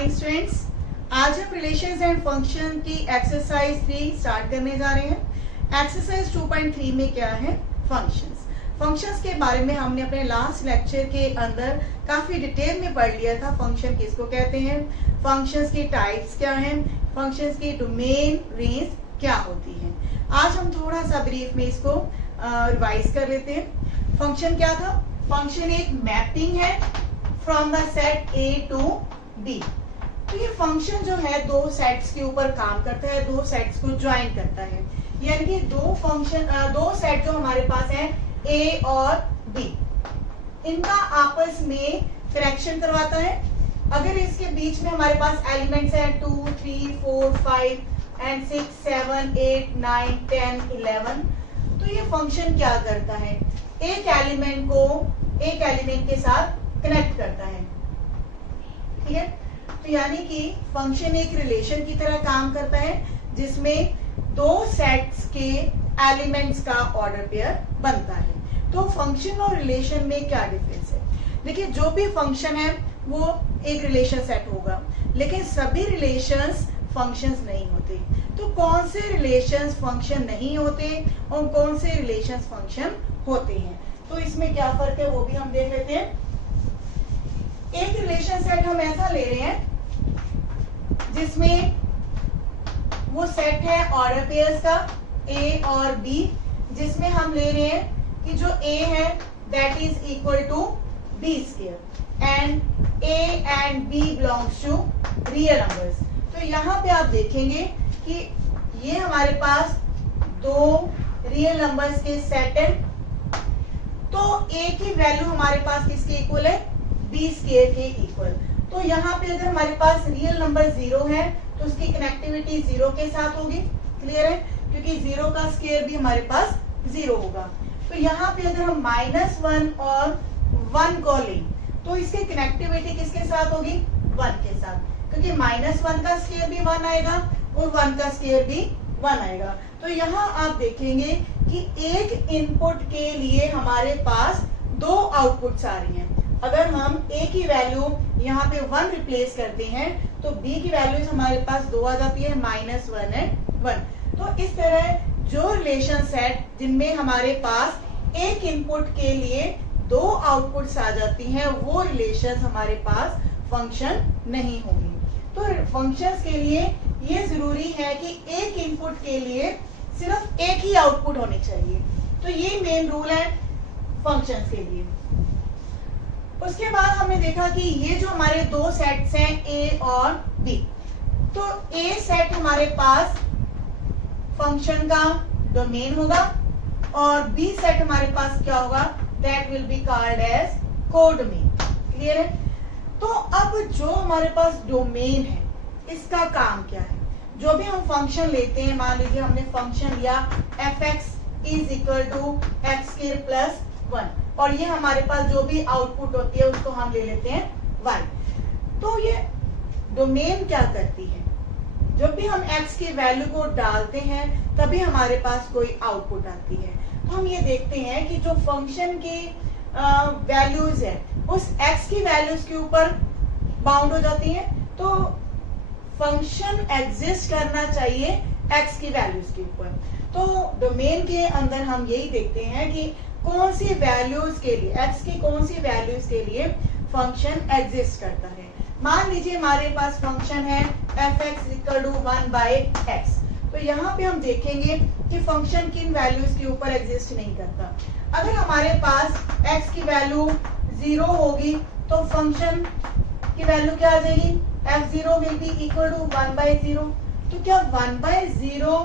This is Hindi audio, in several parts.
मॉर्निंग स्टूडेंट्स, आज हम रिलेशंस एंड फंक्शन की एक्सरसाइज 3 स्टार्ट करने जा रहे हैं। एक्सरसाइज 2.3 में क्या है? फंक्शंस। फंक्शंस के बारे में हमने अपने लास्ट लेक्चर के अंदर काफी डिटेल में पढ़ लिया था। फंक्शन किसको कहते हैं, फंक्शंस की टाइप्स क्या हैं, फंक्शंस की डोमेन रेंज क्या होती है। आज हम थोड़ा सा ब्रीफ में इसको रिवाइज कर लेते हैं। फंक्शन क्या था? फंक्शन एक मैपिंग है from the set A to B। तो ये फंक्शन जो है दो सेट्स के ऊपर काम करता है, दो सेट्स को ज्वाइन करता है। यानी कि दो सेट जो हमारे पास है A और B, इनका आपस में करेक्शन करवाता है। अगर इसके बीच में हमारे पास एलिमेंट्स हैं 2, 3, 4, 5 एंड 6, 7, 8, 9, 10, 11, तो ये फंक्शन क्या करता है? एक एलिमेंट को एक एलिमेंट के साथ कनेक्ट करता है। ठीक है, तो यानी कि फंक्शन एक रिलेशन की तरह काम करता है जिसमें दो सेट्स के एलिमेंट्स का ऑर्डर पेयर बनता है। तो फंक्शन और रिलेशन में क्या डिफरेंस है? देखिए, जो भी फंक्शन है वो एक रिलेशन सेट होगा, लेकिन सभी रिलेशंस फंक्शंस नहीं होते। तो कौन से रिलेशंस फंक्शन नहीं होते और कौन से रिलेशंस फंक्शन होते हैं, तो इसमें क्या फर्क है वो भी हम देख लेते हैं। एक रिलेशन सेट हम ऐसा ले रहे हैं जिसमें वो सेट है ऑर्डर पेयर्स का A और B, जिसमें हम ले रहे हैं कि जो A है that is equal to B square and A and B belongs to real numbers. तो यहाँ पे आप देखेंगे कि ये हमारे पास दो रियल नंबर्स के सेट है। तो A की वैल्यू हमारे पास किसके इक्वल है? B स्क्वायर के इक्वल। तो यहाँ पे अगर हमारे पास रियल नंबर 0 है तो उसकी कनेक्टिविटी 0 के साथ होगी। क्लियर है? क्योंकि 0 का स्क्वायर भी हमारे पास 0 होगा। तो यहाँ पे अगर हम -1 और 1 को लें तो इसकी कनेक्टिविटी किसके साथ होगी? 1 के साथ, क्योंकि -1 का स्क्वायर भी 1 आएगा और 1 का स्क्वायर भी 1 आएगा। तो यहाँ आप देखेंगे कि एक इनपुट के लिए हमारे पास दो आउटपुट्स आ रही हैं। अगर हम A की वैल्यू यहाँ पे 1 रिप्लेस करते हैं तो B की वैल्यूज हमारे पास 2 आ जाती है, -1 एंड 1। तो इस तरह जो रिलेशन सेट जिनमें हमारे पास एक इनपुट के लिए दो आउटपुट्स आ जाती हैं, वो रिलेशन हमारे पास फंक्शन नहीं होंगी। तो फंक्शंस के लिए ये जरूरी है कि एक इनपुट के लिए सिर्फ एक ही आउटपुट होनी चाहिए। तो ये मेन रूल है फंक्शंस के लिए। उसके बाद हमने देखा कि ये जो हमारे दो सेट्स हैं A और B, तो A सेट हमारे पास फंक्शन का डोमेन होगा और B सेट हमारे पास क्या होगा? That will be called as codomain. Clear है? तो अब जो हमारे पास डोमेन है इसका काम क्या है? जो भी हम फंक्शन लेते हैं, मान लीजिए हमने फंक्शन लिया f(x) is equal to x square plus 1 और ये हमारे पास जो भी आउटपुट होती है उसको हम ले लेते हैं y। तो ये डोमेन क्या करती है? जब भी हम x की वैल्यू को डालते हैं तभी हमारे पास कोई आउटपुट आती है। तो हम ये देखते हैं कि जो फंक्शन की वैल्यूज है उस x की वैल्यूज के ऊपर बाउंड हो जाती है। तो फंक्शन एग्जिस्ट करना चाहिए x की वैल्यूज के ऊपर। तो डोमेन के अंदर हम यही देखते हैं कि कौन सी वैल्यूज के लिए, x की कौन सी वैल्यूज के लिए फंक्शन एग्जिस्ट करता है। मान लीजिए हमारे पास फंक्शन है f(x) इक्वल टू 1/x। तो यहाँ पे हम देखेंगे कि फंक्शन किन वैल्यूज के ऊपर एग्जिस्ट नहीं करता। अगर हमारे पास x की वैल्यू 0 होगी तो फंक्शन की वैल्यू क्या आ जाएगी? f0 will be equal to 1/0। तो क्या 1/0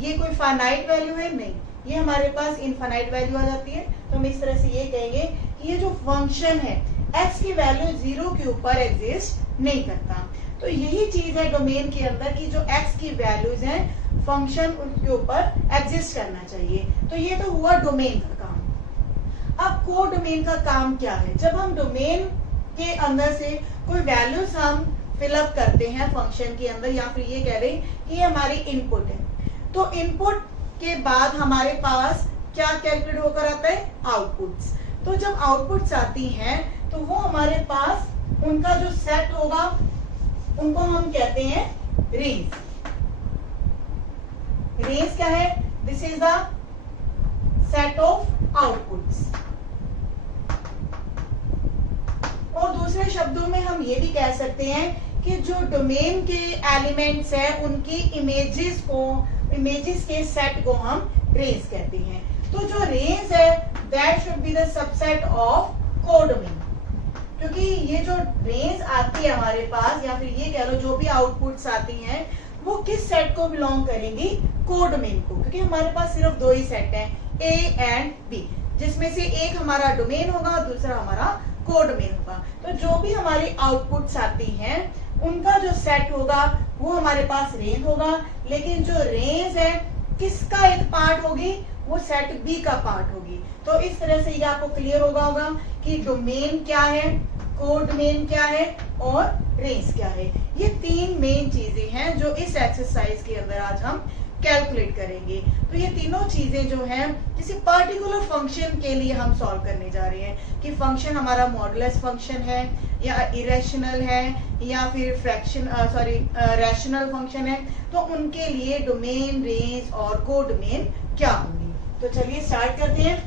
ये कोई फाइनाइट वैल्यू है? नहीं, ये हमारे पास इनफाइनाइट वैल्यू आ जाती है। तो हम इस तरह से ये कहेंगे कि ये जो फंक्शन है x की वैल्यू 0 के ऊपर एग्जिस्ट नहीं करता। तो यही चीज है डोमेन के अंदर कि जो x की वैल्यूज हैं फंक्शन उनके ऊपर एग्जिस्ट करना चाहिए। तो ये तो हुआ डोमेन का काम। अब कोडोमेन का काम क्या है? जब हम डोमेन के अंदर से कोई वैल्यूज हम फिलअप करते हैं फंक्शन के अंदर, या फिर ये कह रहे हैं कि ये हमारी इनपुट है, तो इनपुट के बाद हमारे पास क्या कैलकुलेट होकर आता है? आउटपुट्स। तो जब आउटपुट्स आती हैं तो वो हमारे पास उनका जो सेट होगा उनको हम कहते हैं रेंज। रेंज क्या है? This is the set of outputs. और दूसरे शब्दों में हम ये भी कह सकते हैं कि जो डोमेन के एलिमेंट्स हैं उनकी इमेजेस के सेट को हम रेंज कहते हैं। तो जो रेंज है that should be the subset of codomain, क्योंकि ये जो रेंज आती है हमारे पास, या फिर ये कह लो जो भी आउटपुट्स आती हैं वो किस सेट को बिलोंग करेंगी? कोडोमेन को, क्योंकि हमारे पास सिर्फ दो ही सेट हैं, ए एंड बी, जिसमें से एक हमारा डोमेन होगा, दूसरा हमारा कोडोमेन होगा। तो जो भी हमारी आउटपुट्स आती हैं उनका जो सेट होगा वो हमारे पास रेंज होगा, लेकिन जो रेंज है किसका एक पार्ट होगी? वो सेट बी का पार्ट होगी। तो इस तरह से ये आपको क्लियर होगा कि डोमेन क्या है, कोडोमेन क्या है और रेंज क्या है। ये तीन मेन चीजें हैं जो इस एक्सरसाइज के अंदर आज हम कैलकुलेट करेंगे। तो ये तीनों चीजें जो हैं किसी पर्टिकुलर फंक्शन के लिए हम सॉल्व करने जा रहे हैं कि फंक्शन हमारा मॉडुलस फंक्शन है या इरेशनल है या फिर रैशनल फंक्शन है। तो उनके लिए डोमेन, रेंज और कोडोमेन क्या होंगी। तो चलिए स्टार्ट करते हैं।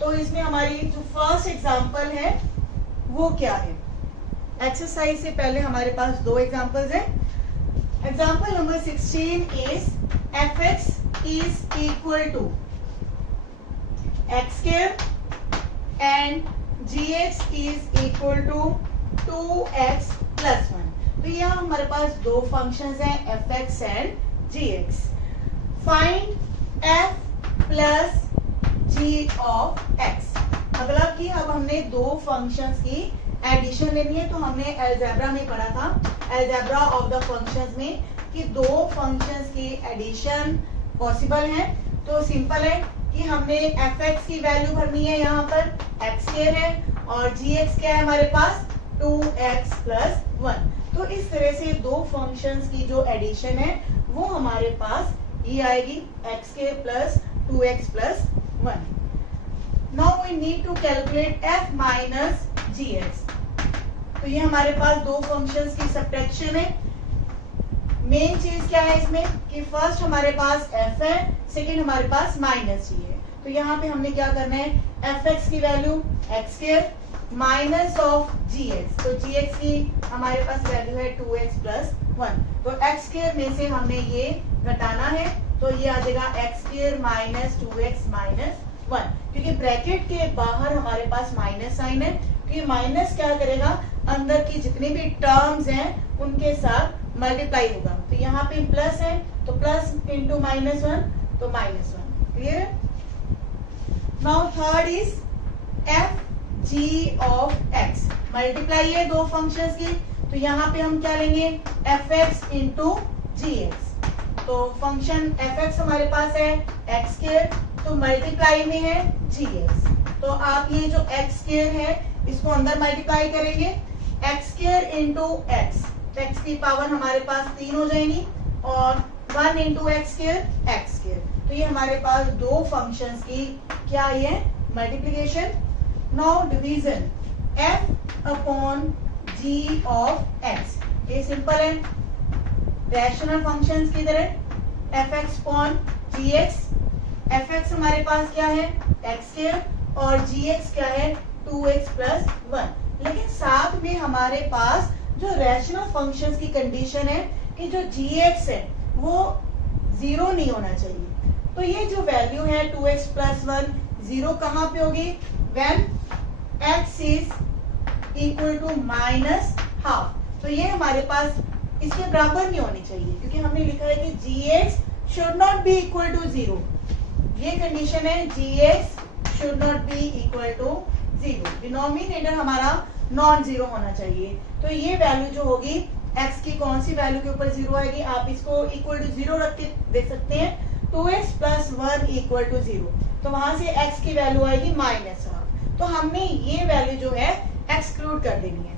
तो इसमें हमारी जो फर्स्ट एग्जांपल है वो क्या है? एक्सरसाइज से पहले हमारे पास दो एग्जांपल्स हैं। Example number 16 is fx is equal to x square and gx is equal to 2x plus 1। तो यहाँ हमारे पास दो फंक्शंस हैं fx and gx। Find f plus g of x। अगला कि अब हमने दो फंक्शंस की एडिशन लेनी है। तो हमने अलजेब्रा में पढ़ा था, अलजेब्रा ऑफ द फंक्शंस में, कि दो फंक्शंस की एडिशन पॉसिबल है। तो सिंपल है कि हमने fx की वैल्यू भरनी है, यहाँ पर x स्क्वायर है और gx क्या है हमारे पास? 2x plus 1। तो इस तरह से दो फंक्शंस की जो एडिशन है वो हमारे पास ये आएगी x square plus 2x plus 1। Now we need to calculate f minus gx। तो ये हमारे पास दो फंक्शंस की सब्ट्रैक्शन है। मेन चीज क्या है इसमें कि फर्स्ट हमारे पास f है, सेकंड हमारे पास माइनस g है। तो यहाँ पे हमने क्या करना है? fx की value x square minus of gx। तो gx की हमारे पास वैल्यू है 2x plus 1। तो x स्क्वायर में से हमने ये घटाना है, तो ये आ जाएगा x square minus 2x minus 1, क्योंकि ब्रैकेट के बाहर हमारे पास माइनस साइन है। तो ये माइनस क्या करेगा? अंदर की जितनी भी टर्म्स हैं उनके साथ मल्टीप्लाई होगा। तो यहाँ पे प्लस है तो प्लस इंटू माइनस 1 तो माइनस 1। क्लियर है? Now third is F G of x. Multiply है दो फंक्शंस की, तो यहाँ पे हम क्या लेंगे? एफ एक्स इंटू जी एक्स। तो फंक्शन एफ एक्स हमारे पास है एक्स स्क्वायर, तो मल्टीप्लाई में है जी एक्स। तो आप ये जो एक्स स्क्वायर है इसको अंदर मल्टीप्लाई करेंगे, एक्स स्क्वायर इंटू एक्स, तो एक्स की पावर हमारे पास 3 हो जाएंगी और 1 into x square x square. तो ये हमारे पास दो फंक्शंस की क्या है? Multiplication. Now division f upon g of x। ये सिंपल है, रैशनल फंक्शंस की तरह fx अपॉन gx। fx हमारे पास क्या है? x स्क्वायर और gx क्या है? 2x plus 1। लेकिन साथ में हमारे पास जो रैशनल फंक्शंस की कंडीशन है कि जो gx है वो 0 नहीं होना चाहिए। तो ये जो वैल्यू है 2x plus 1 0 कहाँ पे होगी? when x is equal to minus half। तो ये हमारे पास इसके बराबर नहीं होनी चाहिए, क्योंकि हमने लिखा है कि gx should not be equal to 0। ये कंडीशन है, gx should not be equal to 0। Denominator हमारा नॉन जीरो होना चाहिए। तो ये वैल्यू जो होगी x की कौन सी वैल्यू के ऊपर 0 आएगी? आप इसको इक्वल टू 0 रख के देख सकते हैं। 2x plus 1 इक्वल टू 0, तो वहां से x की वैल्यू आएगी माइनस हाफ। तो हमने ये वैल्यू जो है एक्सक्लूड कर देनी है।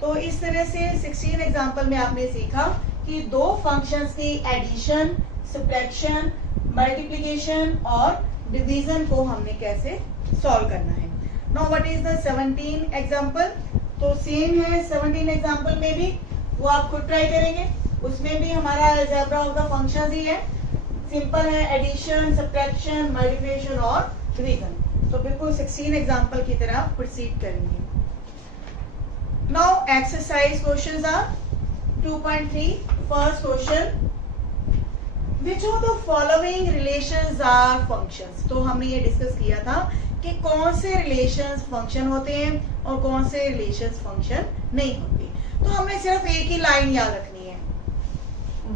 तो इस तरह से 16 एग्जांपल में आपने सीखा कि दो फंक्शंस की एडिशन, सब्ट्रैक्शन, मल्टीप्लिकेशन और डिवीजन को हमने कैसे सॉल्व करना है। Now what is the 17 example? तो सेम है 17 एग्जाम्पल में भी, वो आप खुद ट्राई करेंगे। उसमें भी हमारा अलजेब्रा ऑफ द फंक्शंस ही है, सिंपल है, एडिशन, सब्ट्रैक्शन, मल्टीप्लिकेशन और डिवीजन। तो बिल्कुल 16 एग्जाम्पल की तरह प्रोसीड करेंगे। Now exercise questions are 2.3। First question, Which of the following relations are functions? तो हमने ये डिस्कस किया था कि कौन से रिलेशंस फंक्शन होते हैं और कौन से रिलेशंस फंक्शन नहीं होते। तो हमें सिर्फ एक ही लाइन याद रखनी है,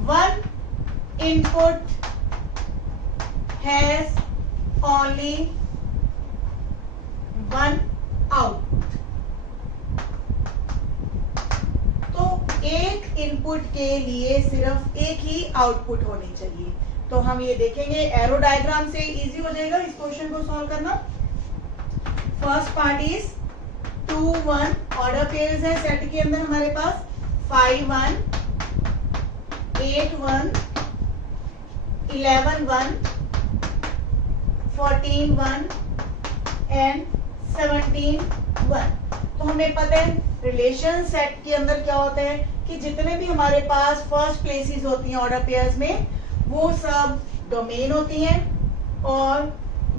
one input has only one output. तो एक इनपुट के लिए सिर्फ एक ही आउटपुट होनी चाहिए। तो हम ये देखेंगे एरो डायग्राम से इजी हो जाएगा इस क्वेश्चन को सॉल्व करना। First part is 2 1 order pairs है सेट के अंदर हमारे पास 5 1 8 1 11 1 14 1 एंड 17 1। तो हमें पता है रिलेशन सेट के अंदर क्या होता है कि जितने भी हमारे पास फर्स्ट प्लेसेस होती हैं ऑर्डर पेयर्स में, वो सब डोमेन होती हैं, और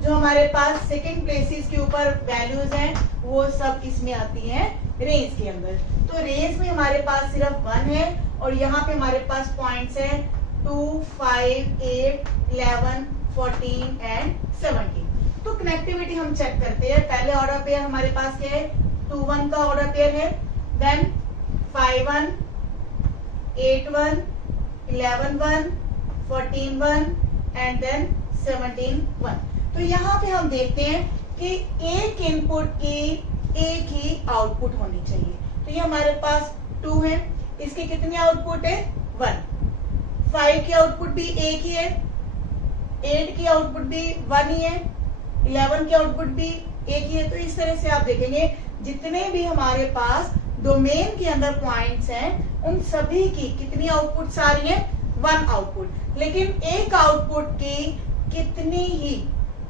जो हमारे पास सेकंड प्लेसेस के ऊपर वैल्यूज हैं वो सब इसमें आती हैं रेंज के अंदर। तो रेंज में हमारे पास सिर्फ 1 है और यहाँ पे हमारे पास पॉइंट्स हैं 2 5 8 11 14 एंड 17। तो कनेक्टिविटी हम चेक करते हैं। पहले ऑर्डर पेयर हमारे पास क्या है, 2 1 का ऑर्डर पेयर है, देन 5 1 8 1 11 1 14 1 एंड देन 17 1। तो यहाँ पे हम देखते हैं कि एक इनपुट की एक ही आउटपुट होनी चाहिए। तो ये हमारे पास 2 है, इसके कितने आउटपुट है 1, 5 की आउटपुट भी एक ही है, 8 की आउटपुट भी 1 ही है, 11 की आउटपुट भी एक ही है। तो इस तरह से आप देखेंगे जितने भी हमारे पास डोमेन के अंदर पॉइंट्स हैं उन सभी की कितनी आउटपुट्स आ रही हैं 1 आउटपुट। लेकिन एक आउटपुट की कितनी ही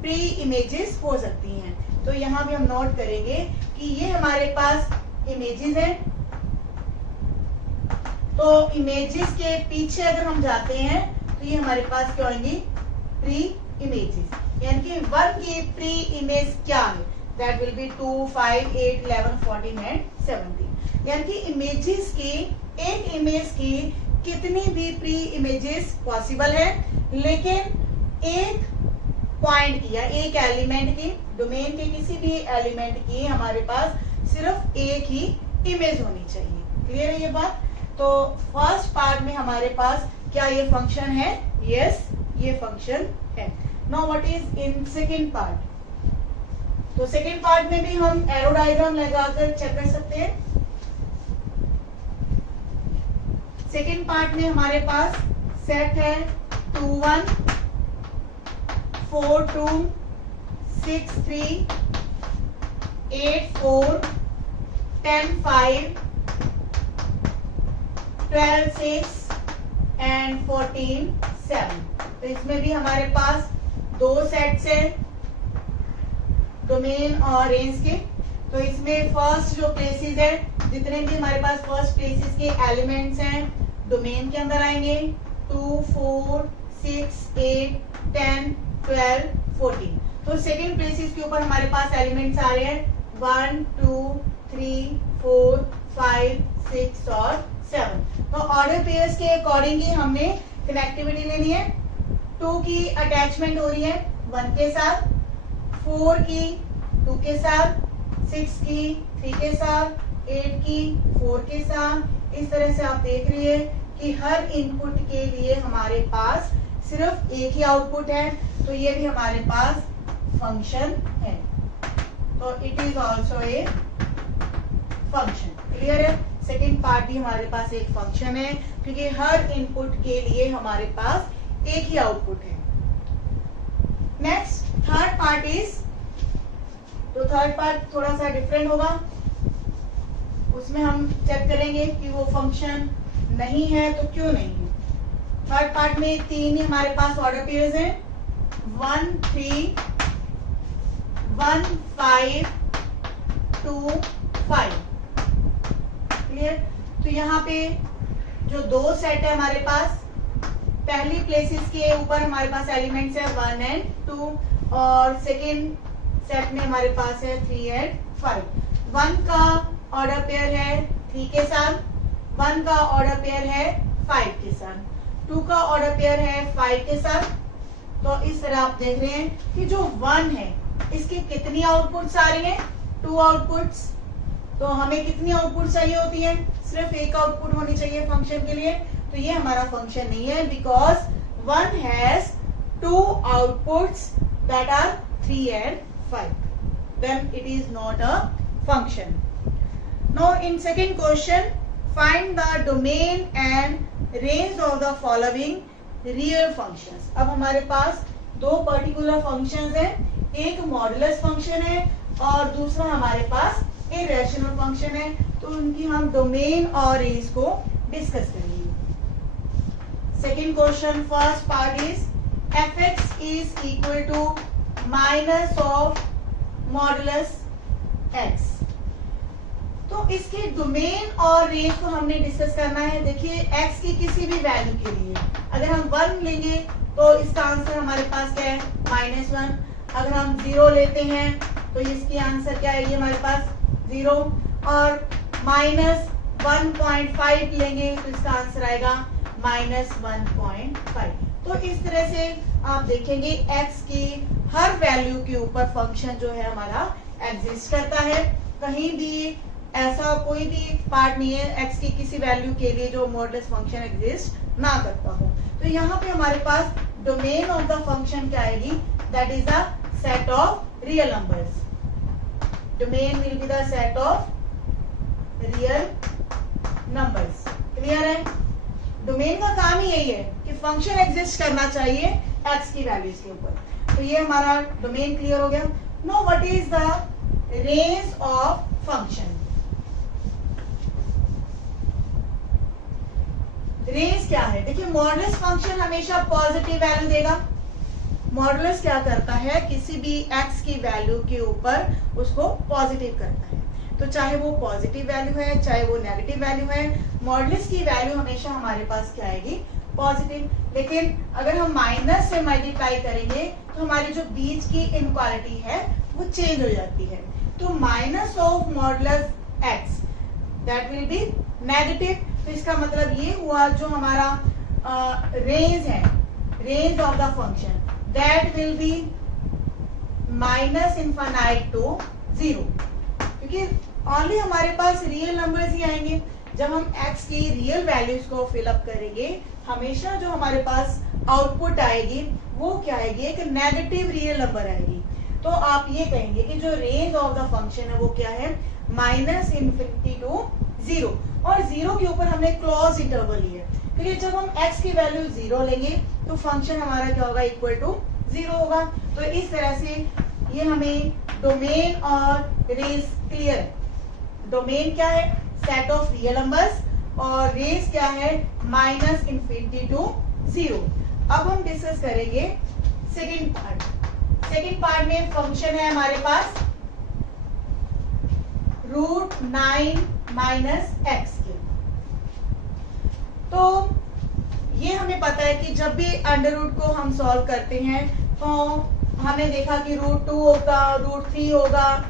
प्री इमेजेस हो सकती हैं। तो यहाँ भी हम नोट करेंगे कि ये हमारे पास इमेजेस हैं, तो इमेजेस के पीछे अगर हम जाते हैं तो ये हमारे पास क्या होंगी प्री इमेजेस, यानी कि 1 की प्री इमेज क्या है, दैट विल बी 2 5 8 11 14 एंड 17। यानी कि इमेजेस की एक इमेज की कितनी भी प्री इमेजेस पॉसिबल है, लेकिन एक पॉइंट की या एक एलिमेंट की, डोमेन के किसी भी एलिमेंट की हमारे पास सिर्फ एक ही इमेज होनी चाहिए। क्लियर है ये बात? तो फर्स्ट पार्ट में हमारे पास क्या ये फंक्शन है? यस, ये फंक्शन है। Now what is in second part? तो सेकेंड पार्ट में भी हम एरो डायग्राम लगाकर चेक कर सकते हैं। सेकेंड पार्ट में हमारे पास सेट है 2 1 4 2 6 3 8 4 10 5 12 6 एंड 14 7। तो इसमें भी हमारे पास 2 सेट्स हैं डोमेन और रेंज के। तो इसमें फर्स्ट जो प्लेसेस है, जितने भी हमारे पास फर्स्ट प्लेसेस के एलिमेंट्स हैं डोमेन के अंदर आएंगे 2 4 6 8 10 12 14। तो सेकेंड प्लेसेस के ऊपर हमारे पास एलिमेंट्स आ रहे हैं 1 2 3 4 5 6 और 7। तो ऑर्डर पेयर्स के अकॉर्डिंगली हमने कनेक्टिविटी लेनी है। 2 की अटैचमेंट हो रही है 1 के साथ, 4 की 2 के साथ, 6 की 3 के साथ, 8 की 4 के साथ। इस तरह से आप देख रही है कि हर इनपुट के लिए हमारे पास सिर्फ एक ही आउटपुट है। तो ये भी हमारे पास फंक्शन है, तो it is also a function. Clear है? सेकेंड पार्ट भी हमारे पास एक फंक्शन है, क्योंकि हर इनपुट के लिए हमारे पास एक ही आउटपुट है। नेक्स्ट थर्ड पार्ट इज, तो थर्ड पार्ट थोड़ा सा डिफरेंट होगा। उसमें हम चेक करेंगे कि वो फंक्शन नहीं है तो क्यों नहीं है। थर्ड पार्ट में 3 ही हमारे पास ऑर्डर पेयर्स हैं 1 3 1 5 2 5। क्लियर। तो यहाँ पे जो दो सेट है हमारे पास, पहली प्लेसेस के ऊपर हमारे पास एलिमेंट्स है 1 एंड 2 और सेकेंड सेट में हमारे पास है 3 एंड 5। 1 का ऑर्डर पेयर है 3 के साथ, 1 का ऑर्डर पेयर है 5 के साथ, 2 का ऑर्डर पेयर है 5 के साथ। तो इस तरह आप देख रहे हैं कि जो 1 है इसकी कितनी आउटपुट्स आ रही हैं, 2 आउटपुट्स। तो हमें कितनी आउटपुट चाहिए होती है, सिर्फ एक आउटपुट होनी चाहिए फंक्शन के लिए। तो ये हमारा फंक्शन नहीं है, because 1 has 2 outputs that are 3 and 5, then it is not a function. Now in second question, find the domain and range of the following real functions. अब हमारे पास दो पर्टिकुलर फंक्शंस हैं, एक मॉडुलस फंक्शन है और दूसरा हमारे पास इरेशनल फंक्शन है। तो उनकी हम डोमेन और रेंज को डिस्कस करेंगे। Second question, first part is fx is equal to minus of modulus x। तो इसके डोमेन और रेंज को हमने डिस्कस करना है। देखिए x की किसी भी वैल्यू के लिए अगर हम 1 लेंगे तो इसका आंसर हमारे पास क्या है, -1। अगर हम 0 लेते हैं तो इसकी आंसर क्या है, ये हमारे पास 0। और -1.5 लेंगे तो इसका आंसर आएगा -1.5। तो इस तरह से आप देखेंगे x की हर वैल्यू के ऊपर फंक्शन जो है हमारा एग्जिस्ट करता है। कहीं भी ऐसा कोई भी पार्ट नहीं है x की किसी वैल्यू के लिए जो मॉडुलस फंक्शन एग्जिस्ट ना करता हो। तो यहाँ पे हमारे पास डोमेन ऑफ द फंक्शन क्या आएगी, that is the set of real numbers. Domain will be the set of real numbers. Clear है। डोमेन का काम ही यही है कि फंक्शन एग्जिस्ट करना चाहिए x की वैल्यूज के ऊपर। तो ये हमारा डोमेन क्लियर हो गया। Know what is the range of function. Range क्या है, देखिए मॉडुलस फंक्शन हमेशा पॉजिटिव वैल्यू देगा। मॉडुलस क्या करता है, किसी भी x की वैल्यू के ऊपर उसको पॉजिटिव करता है। तो चाहे वो पॉजिटिव वैल्यू है चाहे वो नेगेटिव वैल्यू है, मॉडुलस की वैल्यू हमेशा हमारे पास क्या आएगी, पॉजिटिव। लेकिन अगर हम माइनस से मल्टीप्लाई करेंगे तो हमारी जो बीच की इनक्वालिटी है वो चेंज हो जाती है। तो minus of modulus x that will be negative. तो इसका मतलब ये हुआ जो हमारा रेंज है, range of the function that will be minus infinite to 0, क्योंकि ओनली हमारे पास रियल नंबर्स ही आएंगे। जब हम x की रियल वैल्यूज को फिलअप करेंगे हमेशा जो हमारे पास आउटपुट आएगी वो क्या आएगी, एक नेगेटिव रियल नंबर आएगी। तो आप ये कहेंगे कि जो रेंज ऑफ द फंक्शन है वो क्या है, -∞ टू 0। और 0 के ऊपर हमने क्लोज इंटरवल लिया है, क्योंकि जब हम x की वैल्यू 0 लेंगे तो फंक्शन हमारा क्या होगा, इक्वल टू 0 होगा। तो इस तरह से ये हमें डोमेन और रेंज क्लियर है। डोमेन क्या है, सेट ऑफ रियल नंबर्स, और रेंज क्या है, -∞ टू 0। अब हम डिस्कस करेंगे सेकेंड पार्ट। सेकेंड पार्ट में फंक्शन है हमारे पास √9 - x3। तो ये हमें पता है कि जब भी अंडर रूट को हम सॉल्व करते हैं तो हमने देखा कि √2 होगा, √3 होगा,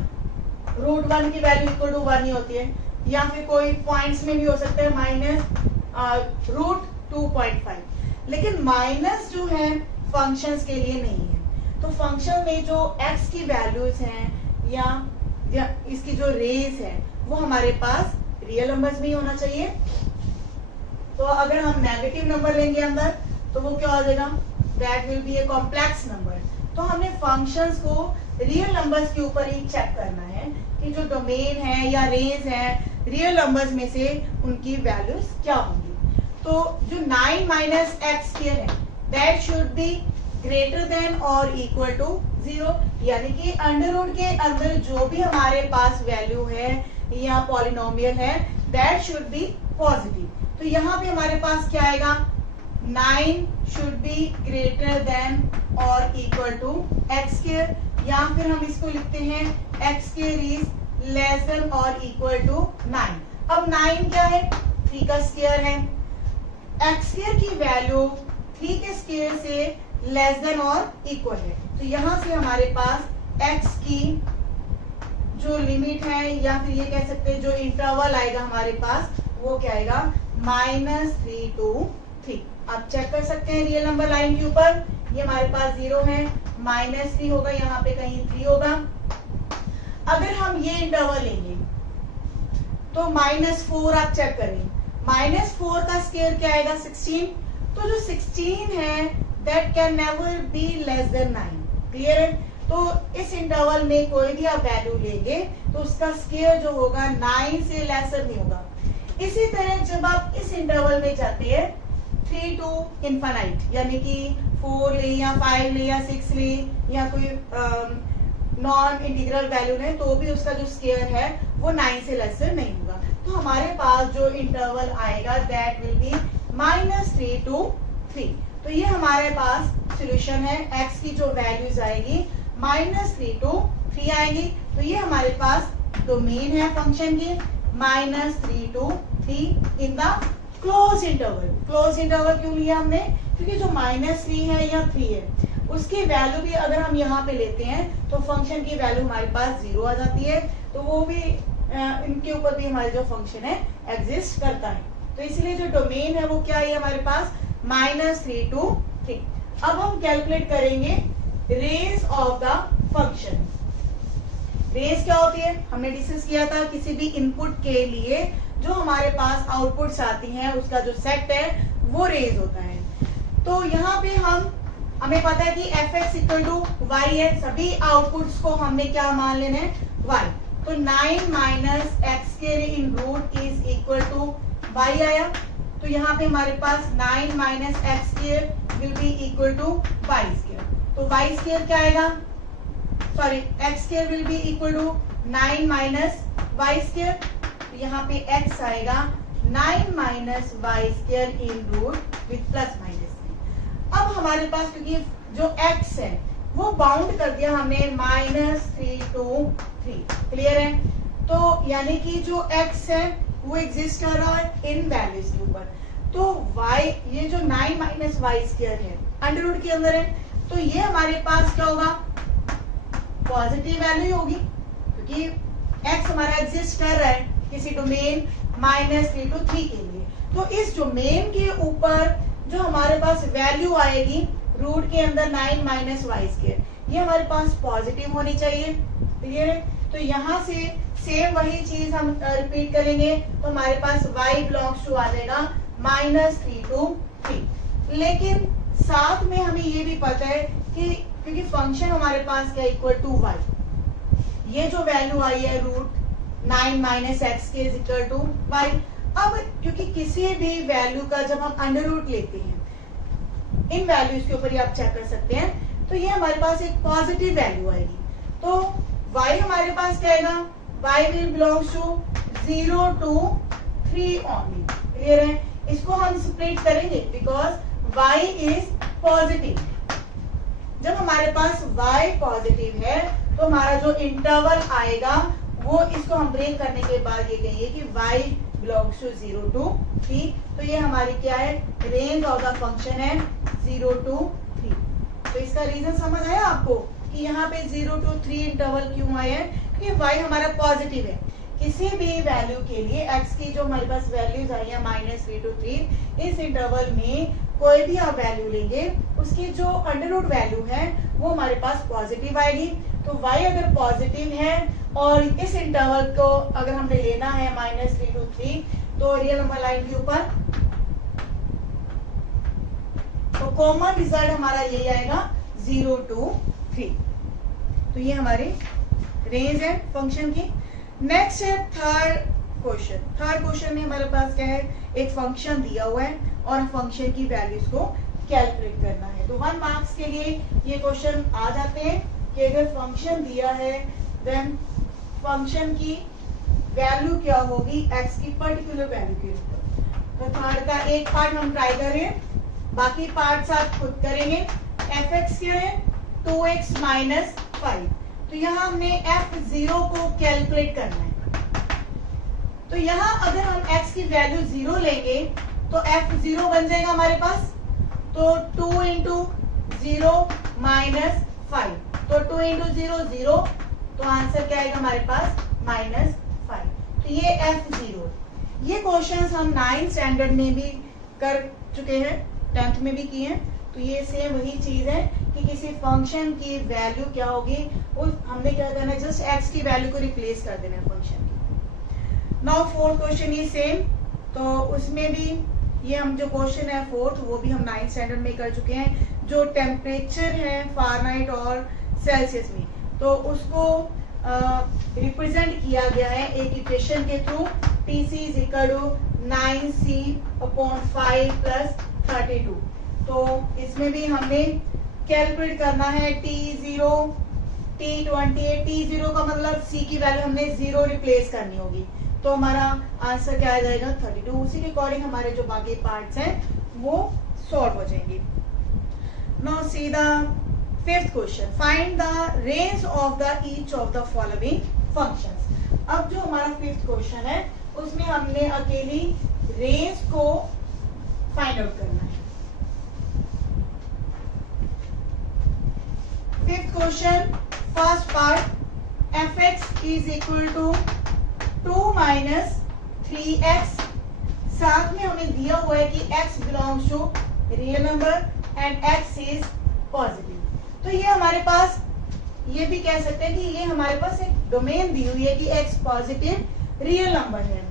√1 की वैल्यू इक्वल टू 1 ही होती है, या फिर कोई पॉइंट्स में भी हो सकता है -√2.5। लेकिन माइनस जो है फंक्शंस के लिए नहीं है। तो फंक्शन में जो x की वैल्यूज हैं या इसकी जो रेंज है वो हमारे पास रियल नंबर्स में ही होना चाहिए। तो अगर हम नेगेटिव नंबर लेंगे अंदर तो वो क्या हो जाएगा, that will B a complex number. तो हमने फंक्शंस को रियल नंबर्स के ऊपर ही चेक करना है कि जो डोमेन है या रेंज है रियल नंबर्स में से उनकी वैल्यूज क्या होंगी। तो जो 9 - x2 है that should be greater than और इक्वल टू 0, यानी कि अंडर रूट के अंदर जो भी हमारे पास वैल्यू है या पॉलिनोमियल है दैट शुड बी पॉजिटिव। तो यहाँ पे हमारे पास क्या आएगा, 9 शुड बी ग्रेटर देन और इक्वल टू x2, या फिर हम इसको लिखते हैं x2 इज लेस देन और इक्वल टू 9। अब 9 क्या है, 3 का स्क्वायर है। एक्स स्क्वायर की वैल्यू 3 के स्क्वायर से लेस देन और इक्वल है, तो यहां से हमारे पास एक्स की जो लिमिट है या फिर ये कह सकते हैं जो इंटरवल आएगा हमारे पास वो क्या आएगा, -3 to 3। आप चेक कर सकते हैं रियल नंबर लाइन के ऊपर, ये हमारे पास 0 है, -3 होगा, यहाँ पे कहीं 3 होगा। अगर हम ये इंटरवल लेंगे तो -4 आप चेक करें, -4 का स्क्वायर क्या आएगा, 16। तो जो 16 है that can never be less than 9। Clear है? तो इस इंटरवल में कोई भी आप वैल्यू लेंगे तो उसका स्क्वायर जो होगा 9 से लेसर नहीं होगा। इसी तरह जब आप इस इंटरवल में जाते हैं 3 to इनफाइनाइट, यानी कि 4 ले या 5 ले या 6 ले या कोई नॉन इंटीग्रल वैल्यू ले, तो भी उसका जो स्क्वायर है वो 9 से लेसर नहीं होगा। तो हमारे पास जो इंटरवल आएगा दैट विल बी -3 to 3। तो ये हमारे पास सॉल्यूशन है, x की जो वैल्यूज आएगी -3 to 3 आएगी। तो ये हमारे पास डोमेन है फंक्शन की -3 to 3 in the close interval. Close interval क्यों लिया हमने, क्योंकि जो -3 है या 3 है उसकी वैल्यू भी अगर हम यहाँ पे लेते हैं तो फंक्शन की वैल्यू हमारे पास 0 आ जाती है, तो वो भी इनके ऊपर भी हमारे जो फंक्शन है एग्जिस्ट करता है। तो इसलिए जो डोमेन है वो क्या है हमारे पास -3 to 3। अब हम कैलकुलेट करेंगे range of the function. Range क्या होती है, हमने डिस्कस किया था, किसी भी इनपुट के लिए जो हमारे पास आउटपुट्स आती हैं उसका जो सेट है वो रेंज होता है। तो यहाँ पे हमें पता है कि fx = y है, सभी आउटपुट्स को हमने क्या मान लेना है, y। तो 9 - x² in root is equal to y आया। तो यहाँ पे हमारे पास 9 - x² will be equal to y²। तो y² क्या आएगा, sorry x² will be equal to 9 - y²। तो यहाँ पे x आएगा 9 - y² इन रूट विथ +-। अब हमारे पास क्योंकि जो x है वो बाउंड कर दिया हमने -3 to 3। क्लियर है? तो यानी कि जो x है वो एग्जिस्ट कर रहा है इन वैल्यूज के ऊपर। तो y, ये जो 9 - y² है अंडर रूट के अंदर है, तो ये हमारे पास क्या होगा, पॉजिटिव वैल्यू होगी, क्योंकि x हमारा एग्जिस्ट कर रहा है किसी डोमेन -3 to 3 के लिए। तो इस डोमेन के ऊपर जो हमारे पास वैल्यू आएगी रूट के अंदर 9 - y², ये हमारे पास पॉजिटिव होनी चाहिए। क्लियर है? तो यहाँ से सेम वही चीज हम रिपीट करेंगे, तो हमारे पास y बिलोंग्स टू आ जाएगा -3 to 3। लेकिन साथ में हमें ये भी पता है कि क्योंकि फंक्शन हमारे पास क्या इक्वल टू y, ये जो वैल्यू आई है root 9 - x² is equal to y। अब क्योंकि किसी भी वैल्यू का जब हम अंडर रूट लेते हैं, इन वैल्यूज के ऊपर ही आप चेक कर सकते हैं, तो ये हमारे पास एक पॉजिटिव वैल्यू आएगी। तो y हमारे पास क्या आएगा, y will belongs to 0 to 3 only. Clear है? इसको हम स्प्लिट करेंगे बिकॉज y इज पॉजिटिव। जब हमारे पास y पॉजिटिव है तो हमारा जो इंटरवल आएगा वो इसको हम ब्रेक करने के बाद ये कहिए कि y बिलोंग्स टू 0 to 3। तो ये हमारी क्या है, रेंज ऑफ द फंक्शन है 0 to 3। तो इसका रीजन समझ आया आपको कि यहाँ पे 0 to 3 इंटरवल क्यों आया है, क्योंकि y हमारा पॉजिटिव है। किसी भी वैल्यू के लिए x की जो हमारे पास वैल्यूज आई है -3 to 3, इस इंटरवल में कोई भी आप वैल्यू लेंगे उसकी जो अंडर रूट वैल्यू है वो हमारे पास पॉजिटिव आएगी। तो y अगर पॉजिटिव है और इस इंटरवल को अगर हमने लेना है -3 to 3, तो रियल नंबर लाइन के ऊपर तो कॉमन रिजल्ट हमारा यही आएगा 0 to 3। तो ये हमारी रेंज है फंक्शन की। नेक्स्ट है थर्ड क्वेश्चन। थर्ड क्वेश्चन में हमारे पास क्या है, एक फंक्शन दिया हुआ है और फंक्शन की वैल्यूज को कैलकुलेट करना है। तो 1 मार्क्स के लिए ये क्वेश्चन आ जाते हैं कि अगर फंक्शन दिया है देन फंक्शन की वैल्यू क्या होगी x की पर्टिकुलर वैल्यू के ऊपर। तो थर्ड का एक पार्ट हम ट्राई कर रहे हैं, बाकी पार्ट्स आप खुद करेंगे। fx क्या है, 2x - 5। तो यहाँ हमने f0 को कैलकुलेट करना है। तो यहाँ अगर हम x की वैल्यू 0 लेंगे तो f 0 बन जाएगा हमारे पास। तो 2 इंटू 0 माइनस 5, तो 2 इंटू 0 0, तो आंसर क्या आएगा हमारे पास -5। तो ये f0। ये क्वेश्चंस हम 9th स्टैंडर्ड में भी कर चुके हैं, 10th में भी किए हैं। तो ये सेम वही चीज है कि किसी फंक्शन की वैल्यू क्या होगी, उस हमने क्या करना है, जस्ट x की वैल्यू को रिप्लेस कर देना है फंक्शन की। Now fourth question is same, तो उसमें भी ये हम जो क्वेश्चन है फोर्थ, वो भी हम 9th स्टैंडर्ड में कर चुके हैं। जो टेम्परेचर है फारेनहाइट और सेल्सियस में, तो उसको रिप्रेजेंट किया गया है एक इक्वेशन के through, TC is equal to 9C/5 plus 32। तो इसमें भी हमने कैलकुलेट करना है T0, T28। T0 का मतलब C की वैल्यू हमने 0 रिप्लेस करनी होगी, तो हमारा आंसर क्या आ जाएगा 32। उसी के अकॉर्डिंग हमारे जो बाकी पार्ट्स हैं वो सॉल्व हो जाएंगे। Now see the fifth question, find the range of the each of the following functions. अब जो हमारा फिफ्थ क्वेश्चन है उसमें हमने अकेली रेंज को फाइंड आउट करना है। Fifth question, first part, fx is equal to 2 minus 3x। साथ में हमें दिया हुआ है कि x belongs to real number and x is positive. तो ये हमारे पास, ये भी कह सकते हैं कि ये हमारे पास एक डोमेन दी हुई है कि x पॉजिटिव रियल नंबर है।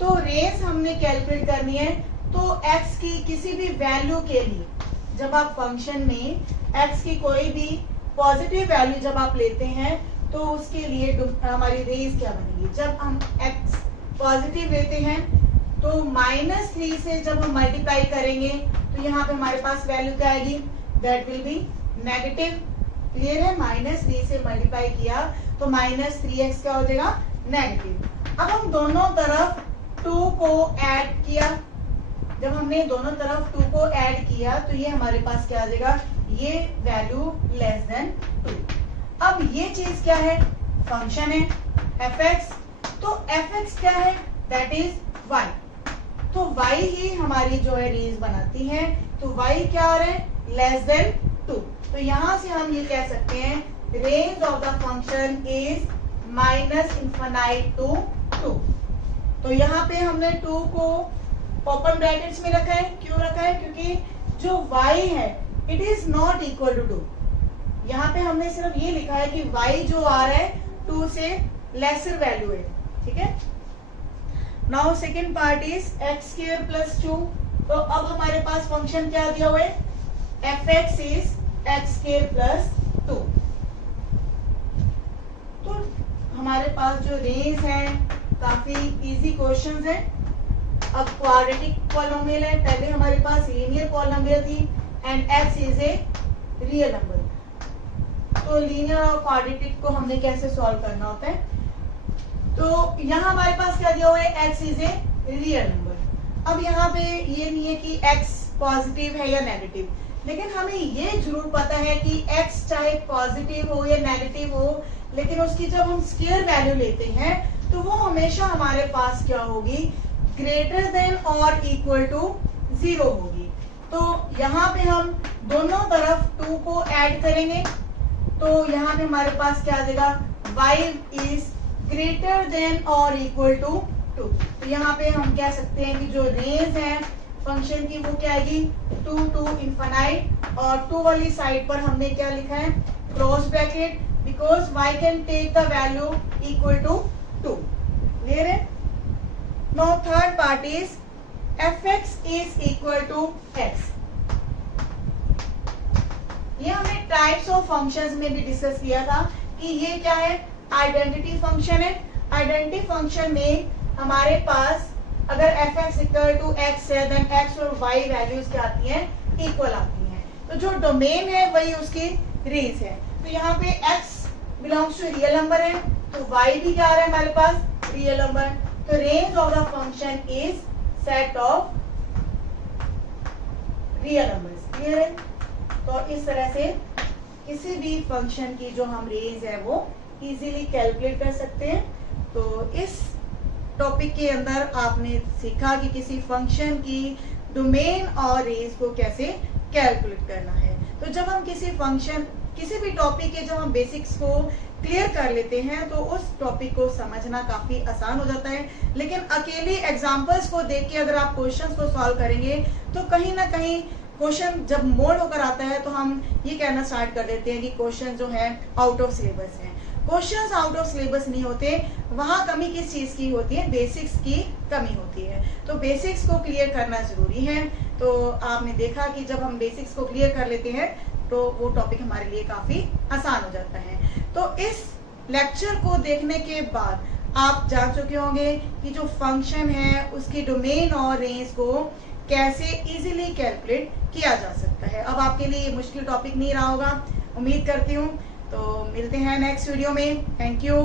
तो रेंज हमने कैलकुलेट करनी है, तो x की किसी भी वैल्यू के लिए, जब आप फंक्शन में x की कोई भी पॉजिटिव वैल्यू जब आप लेते हैं तो उसके लिए हमारी रेंज क्या बनेगी। जब हम x पॉजिटिव लेते हैं तो -3 से जब हम मल्टीप्लाई करेंगे तो यहाँ पे हमारे पास वैल्यू क्या आएगी, that will be negative. Clear है, -3 से मल्टीप्लाई किया तो -3x क्या हो जाएगा, नेगेटिव। अब हम दोनों तरफ 2 को ऐड किया, जब हमने दोनों तरफ 2 को ऐड किया तो ये हमारे पास क्या आ जाएगा, ये वैल्यू लेस देन 2। अब ये चीज क्या है, फंक्शन है fx, तो fx क्या है, दैट इज y। तो y ही हमारी जो है रेंज बनाती है, तो y क्या आ रहा है, लेस देन 2। तो यहां से हम ये कह सकते हैं range of the function is -∞ to 2। तो यहाँ पे हमने 2 को ओपन ब्रैकेट्स में रखा है, क्यों रखा है, क्योंकि जो y है it is not equal to 2। यहाँ पे हमने सिर्फ ये लिखा है कि y जो आ रहा है 2 से लेसर वैल्यू है, ठीक है। Now second part is x² plus 2। तो अब हमारे पास फंक्शन क्या दिया हुआ है, fx इज x² प्लस 2। तो हमारे पास जो रेंज है काफी इजी क्वेश्चंस है। अब क्वाड्रेटिक पॉलिनोमियल है, पहले हमारे पास लीनियर पॉलिनोमियल थी and x is a real number. तो लीनियर और क्वाड्रेटिक को हमने कैसे सॉल्व करना होता है, तो यहाँ हमारे पास क्या दिया हुआ है, x is a real number. अब यहाँ पे ये नहीं है कि x पॉजिटिव है या नेगेटिव, लेकिन हमें ये जरूर पता है कि x चाहे पॉजिटिव हो या नेगेटिव हो, लेकिन उसकी जब हम स्क्वायर वैल्यू लेते हैं तो वो हमेशा हमारे पास क्या होगी, ग्रेटर देन और इक्वल टू 0 होगी। तो यहाँ पे हम दोनों तरफ 2 को ऐड करेंगे, तो यहाँ पे हमारे पास क्या आ जाएगा, y इज ग्रेटर देन और इक्वल टू 2। तो यहाँ पे हम कह सकते हैं कि जो रेंज है फंक्शन की वो क्या आएगी, 2 टू इनफाइनाइट, और 2 वाली साइड पर हमने क्या लिखा है, cross bracket, because y can take the value equal to 2। Clear है। Now third part is fx is equal to x। ये हमने टाइप्स ऑफ फंक्शंस में भी डिस्कस किया था कि ये क्या है, आइडेंटिटी फंक्शन है। आइडेंटिटी फंक्शन में हमारे पास अगर fx इक्वल टू x है, देन x और y वैल्यूज क्या आती हैं, इक्वल आती हैं। तो जो डोमेन है वही उसकी रेंज है। तो यहाँ पे x belongs to real number है, तो y भी क्या आ रहा है हमारे पास, रियल नंबर। तो range of the function is set of real numbers. Clear है। तो इस तरह से किसी भी फंक्शन की जो हम रेंज है वो इजीली कैलकुलेट कर सकते हैं। तो इस टॉपिक टॉपिक के अंदर आपने सीखा कि किसी फंक्शन की डोमेन और रेंज को कैसे कैलकुलेट करना है। तो जब हम किसी भी टॉपिक के जब हम बेसिक्स को क्लियर कर लेते हैं तो उस टॉपिक को समझना काफी आसान हो जाता है। लेकिन अकेले एग्जांपल्स को देख के अगर आप क्वेश्चंस को सॉल्व करेंगे तो कहीं ना कहीं क्वेश्चन जब मोड़ होकर आता है तो हम ये कहना स्टार्ट कर देते हैं कि क्वेश्चन जो है आउट ऑफ सिलेबस है। क्वेश्चंस आउट ऑफ सिलेबस नहीं होते, वहां कमी किस चीज की होती है, बेसिक्स की कमी होती है। तो बेसिक्स को क्लियर करना जरूरी है। तो आपने देखा कि जब हम बेसिक्स को क्लियर कर लेते हैं तो वो टॉपिक हमारे लिए काफी आसान हो जाता है। तो इस लेक्चर को देखने के बाद आप जान चुके होंगे कि जो फंक्शन है उसकी डोमेन और रेंज को कैसे इजीली कैलकुलेट किया जा सकता है। अब आपके लिए मुश्किल टॉपिक नहीं रहा होगा, उम्मीद करती हूँ। तो मिलते हैं नेक्स्ट वीडियो में। Thank you.